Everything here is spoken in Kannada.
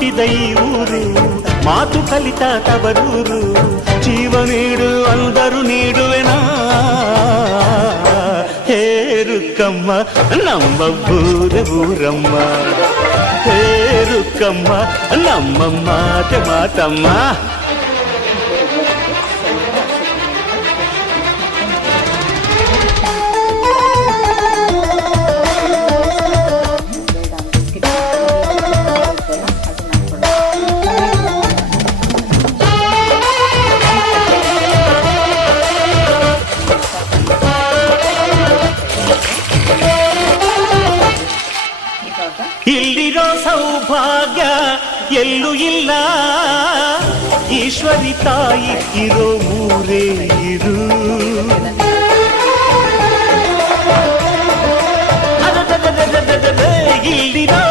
ಹುಟ್ಟಿದ ಈ ಊರು ಮಾತು ಕಲಿತ ತವರೂರು ಜೀವ ನೀಡು ಅಂದರು ನೀಡುವೆನಾ ಹೇರುಕ್ಕಮ್ಮ ನಮ್ಮ ಊರಮ್ಮ ಹೇರುಕ್ಕಮ್ಮ ನಮ್ಮ ಮಾತಮ್ಮ ಇಲ್ಲಿರೋ ಸೌಭಾಗ್ಯ ಎಲ್ಲೂ ಇಲ್ಲ ಈಶ್ವರಿ ತಾಯಿ ಇರೋ ಮೂರೇ ಇರು ಇಲ್ಲಿರೋ